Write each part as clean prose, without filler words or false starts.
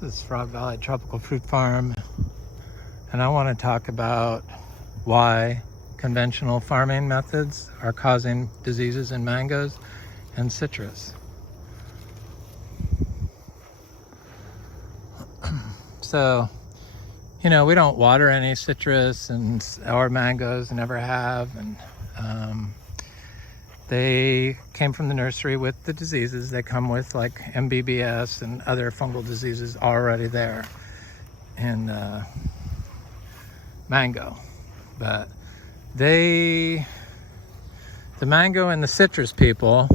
This is Frog Valley Tropical Fruit Farm, and I want to talk about why conventional farming methods are causing diseases in mangoes and citrus. So, we don't water any citrus and our mangoes, never have, and they came from the nursery with the diseases they come with, like MBBS and other fungal diseases already there in mango. But the mango and the citrus people,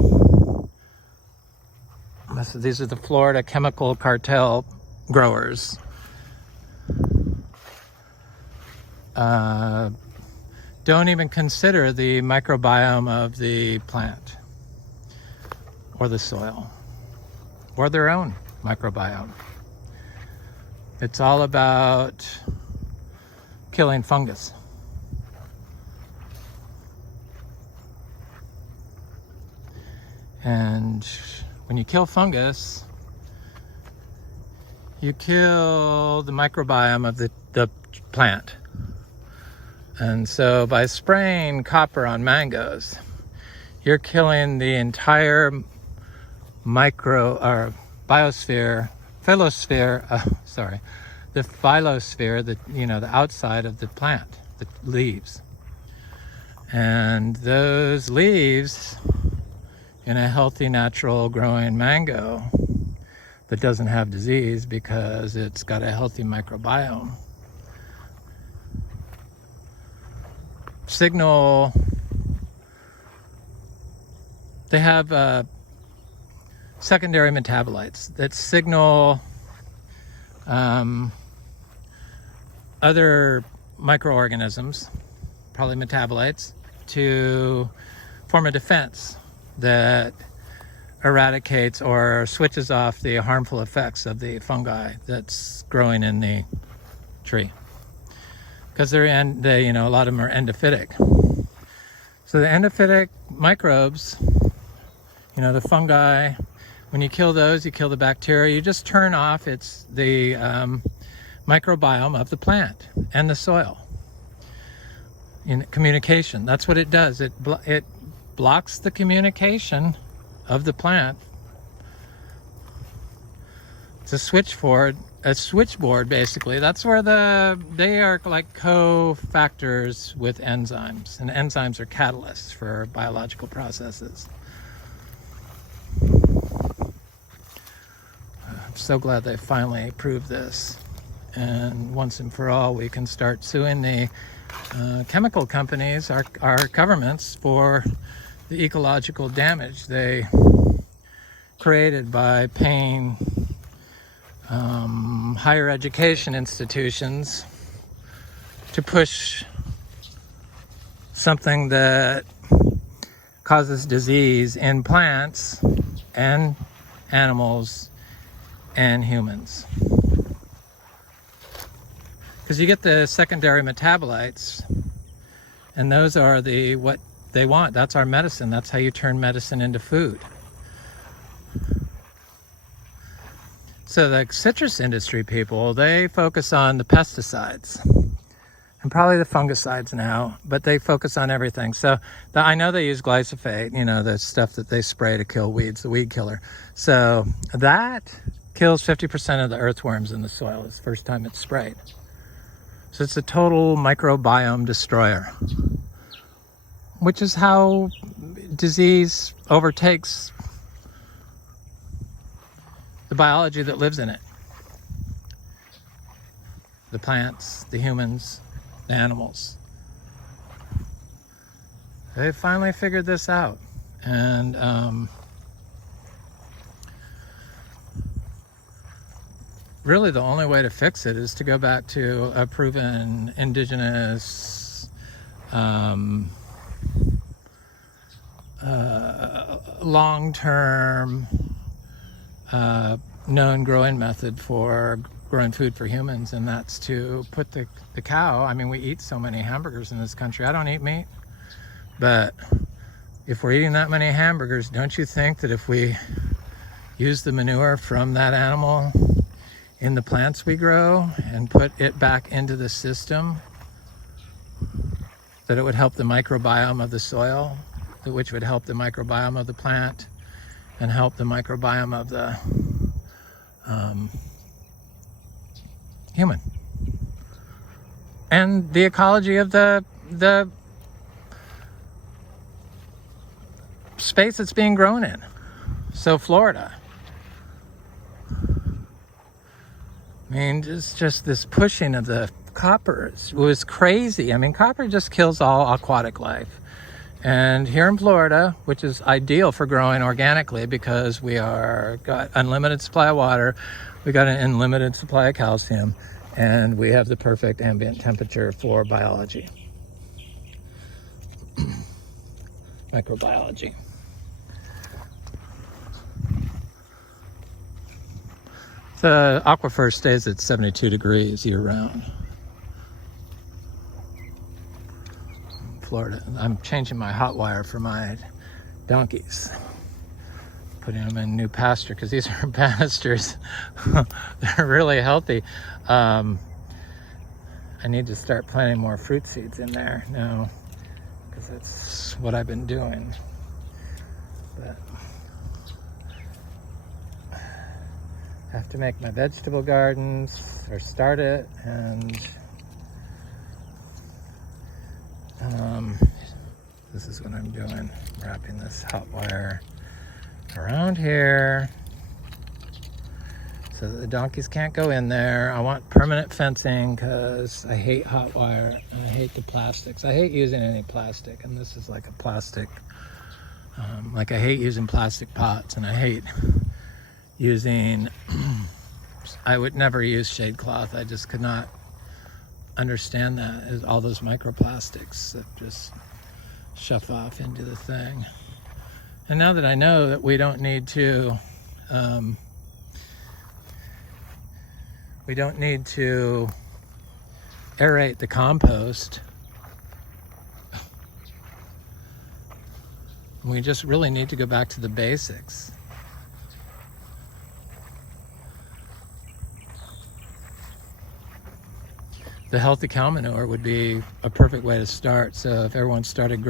these are the Florida chemical cartel growers, don't even consider the microbiome of the plant or the soil or their own microbiome. It's all about killing fungus. And when you kill fungus, you kill the microbiome of the plant. And so by spraying copper on mangoes, you're killing the entire the phyllosphere, the outside of the plant, the leaves. And those leaves in a healthy, natural growing mango that doesn't have disease because it's got a healthy microbiome, they have secondary metabolites that signal other microorganisms, probably metabolites, to form a defense that eradicates or switches off the harmful effects of the fungi that's growing in the tree. Because a lot of them are endophytic. So the endophytic microbes, the fungi, when you kill those, you kill the bacteria. You just turn off the microbiome of the plant and the soil. In communication, that's what it does. It blocks the communication of the plant. It's a switchboard basically. That's where they are like cofactors with enzymes, and enzymes are catalysts for biological processes. I'm so glad they finally proved this, and once and for all we can start suing the chemical companies, our governments, for the ecological damage they created by paying higher education institutions to push something that causes disease in plants and animals and humans. Because you get the secondary metabolites, and those are what they want. That's our medicine. That's how you turn medicine into food. So the citrus industry people, they focus on the pesticides and probably the fungicides now, but they focus on everything. So I know they use glyphosate, the stuff that they spray to kill weeds, the weed killer. So that kills 50% of the earthworms in the soil. It's the first time it's sprayed. So it's a total microbiome destroyer, which is how disease overtakes the biology that lives in it. The plants, the humans, the animals. They finally figured this out. And really the only way to fix it is to go back to a proven indigenous long-term known growing method for growing food for humans, and that's to put the cow. We eat so many hamburgers in this country. I don't eat meat, but if we're eating that many hamburgers, don't you think that if we use the manure from that animal in the plants we grow and put it back into the system, that it would help the microbiome of the soil, which would help the microbiome of the plant and help the microbiome of the human. And the ecology of the space it's being grown in. So Florida. I mean, just this pushing of the copper was crazy. I mean, copper just kills all aquatic life. And here in Florida, which is ideal for growing organically because we got unlimited supply of water, we got an unlimited supply of calcium, and we have the perfect ambient temperature for biology. Microbiology. The aquifer stays at 72 degrees year round. Florida. I'm changing my hot wire for my donkeys. Putting them in new pasture because these are pastures. They're really healthy. I need to start planting more fruit seeds in there now because that's what I've been doing. But I have to make my vegetable gardens or start it, and this is what I'm doing, wrapping this hot wire around here so that the donkeys can't go in there. I want permanent fencing because I hate hot wire and I hate the plastics. I hate using any plastic, and this is like a plastic, like I hate using plastic pots, and I hate using, I would never use shade cloth. I just could not understand that, is all those microplastics that just shuff off into the thing. And now that I know that we don't need to aerate the compost, we just really need to go back to the basics. The healthy cow manure would be a perfect way to start. So if everyone started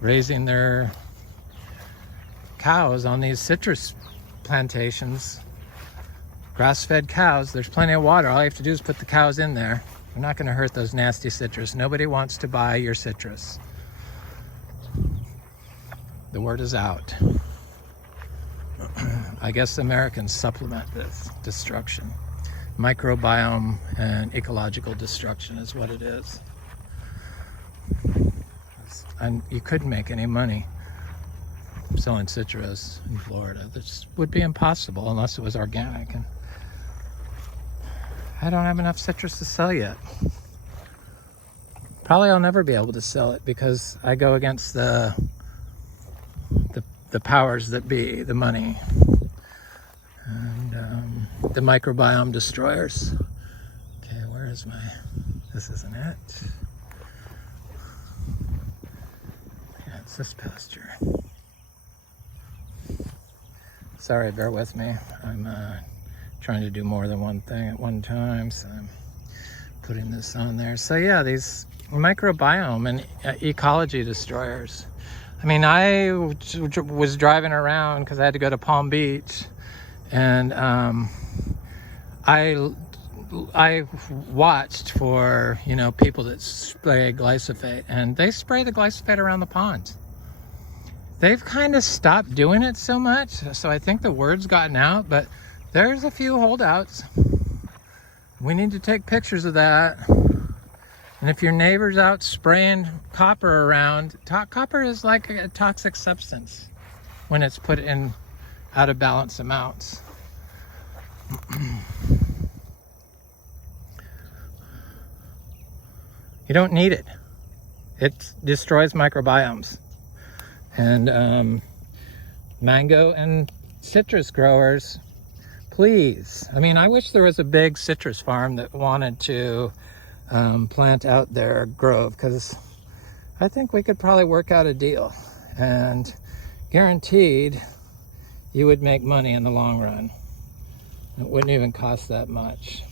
raising their cows on these citrus plantations, grass-fed cows, there's plenty of water. All you have to do is put the cows in there. We're not going to hurt those nasty citrus. Nobody wants to buy your citrus. The word is out. I guess Americans supplement this destruction. Microbiome and ecological destruction is what it is. And you couldn't make any money selling citrus in Florida. This would be impossible unless it was organic. And I don't have enough citrus to sell yet. Probably I'll never be able to sell it because I go against the powers that be, the money. And the microbiome destroyers. Okay, where is this isn't it. Yeah, it's this pasture. Sorry, bear with me. I'm trying to do more than one thing at one time, so I'm putting this on there. So yeah, these microbiome and ecology destroyers. I mean, I was driving around because I had to go to Palm Beach, and I watched for, people that spray glyphosate, and they spray the glyphosate around the ponds. They've kind of stopped doing it so much, so I think the word's gotten out, but there's a few holdouts. We need to take pictures of that. And if your neighbor's out spraying copper around, copper is like a toxic substance when it's put in out of balance amounts. You don't need it. It destroys microbiomes. And mango and citrus growers, please. I mean, I wish there was a big citrus farm that wanted to plant out their grove, because I think we could probably work out a deal, and guaranteed you would make money in the long run. It wouldn't even cost that much.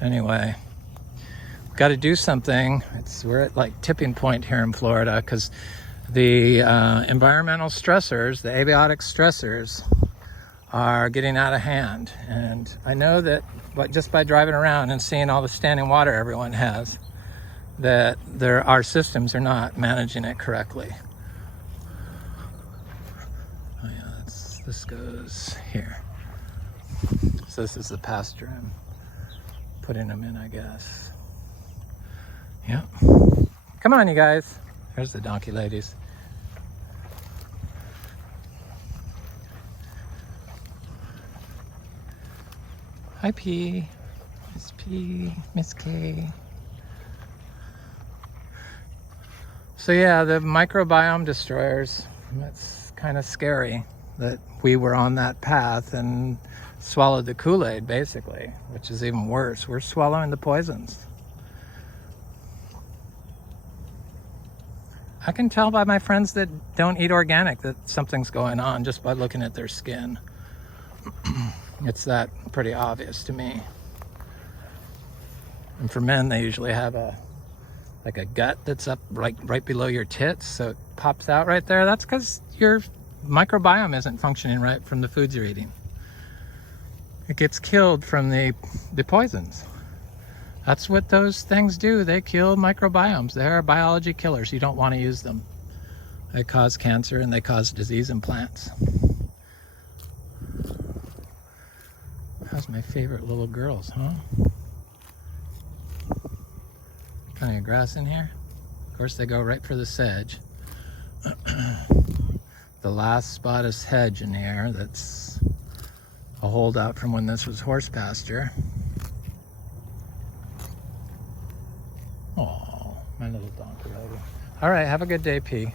Anyway, got to do something. We're at like tipping point here in Florida because the environmental stressors, the abiotic stressors, are getting out of hand. And I know that just by driving around and seeing all the standing water everyone has, that our systems are not managing it correctly. Oh yeah, this goes here. So this is the pasture I'm putting them in, I guess. Yep. Come on, you guys. There's the donkey ladies. Hi, P. Miss P. Miss K. So yeah, the microbiome destroyers, that's kind of scary that we were on that path and swallowed the Kool-Aid, basically, which is even worse. We're swallowing the poisons. I can tell by my friends that don't eat organic that something's going on just by looking at their skin. It's that pretty obvious to me. And for men, they usually have a gut that's up right below your tits, so it pops out right there. That's because your microbiome isn't functioning right from the foods you're eating. It gets killed from the poisons. That's what those things do. They kill microbiomes. They are biology killers. You don't want to use them. They cause cancer and they cause disease in plants. How's my favorite little girls, huh? Plenty of grass in here. Of course, they go right for the sedge. The last spot is hedge in here. That's a holdout from when this was horse pasture. Oh, my little donkey lady. All right, have a good day, P.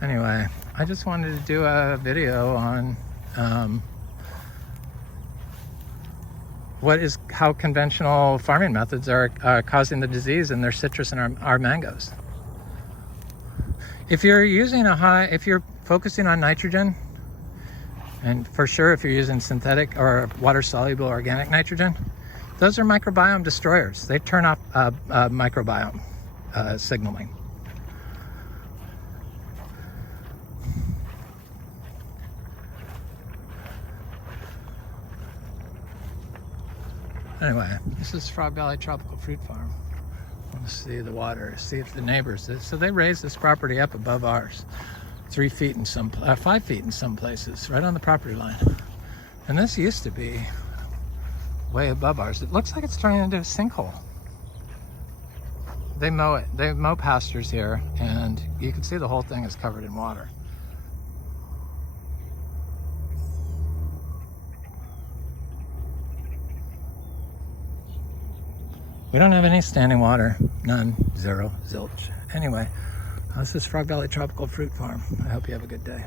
Anyway, I just wanted to do a video on how conventional farming methods are causing the disease in their citrus and our mangoes. If you're using if you're focusing on nitrogen, and for sure if you're using synthetic or water-soluble organic nitrogen, those are microbiome destroyers. They turn off microbiome signaling. Anyway, this is Frog Valley Tropical Fruit Farm. I want to see the water, see if the neighbors, so they raised this property up above ours, 3 feet in 5 feet in some places, right on the property line. And this used to be way above ours. It looks like it's turning into a sinkhole. They mow it. They mow pastures here, and you can see the whole thing is covered in water. We don't have any standing water. None. Zero. Zilch. Anyway, this is Frog Valley Tropical Fruit Farm. I hope you have a good day.